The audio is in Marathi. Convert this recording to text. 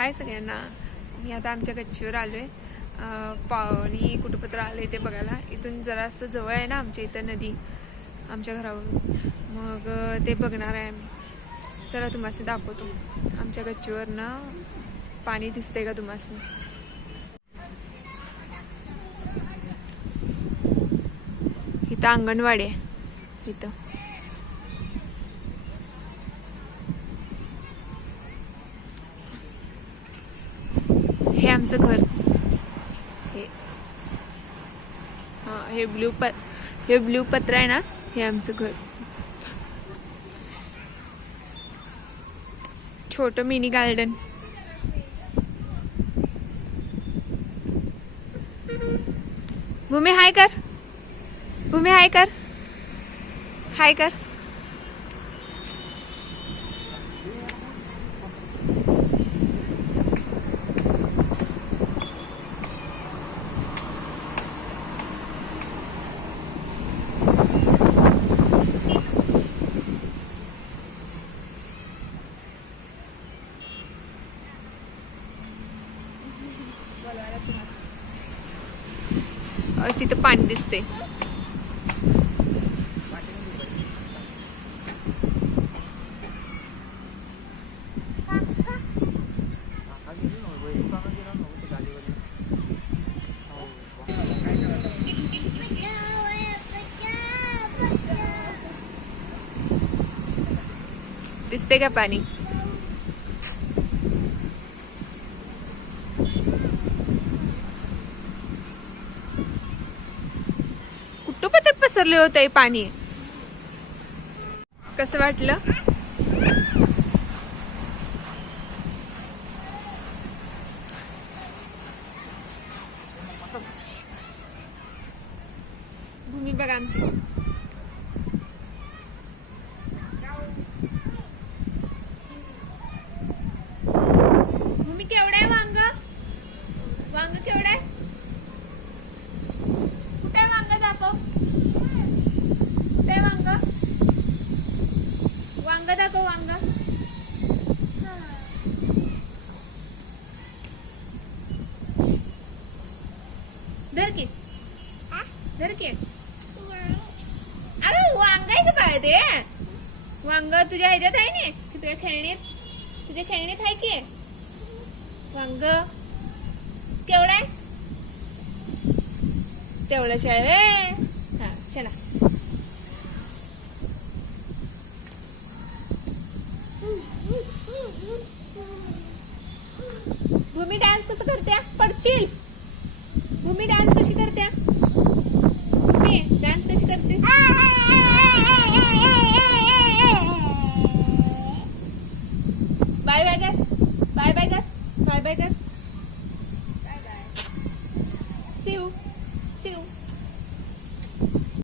हाय सगळ्यांना. मी आता आमच्या गच्चीवर आलो आहे पाणी आलं आहे ते बघायला. इथून जरासं जवळ आहे ना आमच्या इथं नदी. आमच्या घरावरून. मग ते बघणार आहे आम्ही. चला तुम्हाला दाखवतो. आमच्या गच्चीवर ना पाणी दिसतंय का तुम्हाला इथं अंगणवाडी आहे. इथं. आमचं घर. हे. हां हे ब्ल्यू प हे ब्ल्यू पत्र आहे ना हे आमचं घर. छोटं मिनी गार्डन. भूमी हाय कर. भूमी हाय कर. हाय कर. तिथं पाणी दिसते. दिसते का पाणी? पत्र पसरले होते पाणी. कसं वाटलं? भूमी बघा आमची भूमी केवढं आहे वांग वांग केवढं आहे कुठे आहे वांग दाखव कुठे आहे वांग वांग दाखव वांग. धर की. धर की. अरे वांग आहे का ते? वांग तुझ्या ह्याच्यात आहे ना? की तुझ्या खेळणीत? तुझ्या खेळणीत आहे की? वांग. केवढा आहे? तेवढंच आहे रे हा चला. भूमी डान्स कसं करते पडशील. भूमी डान्स कशी करते भूमी डान्स कशी करते बाय बाय कर. बाय बाय कर. बाय बाय कर. सिव सिव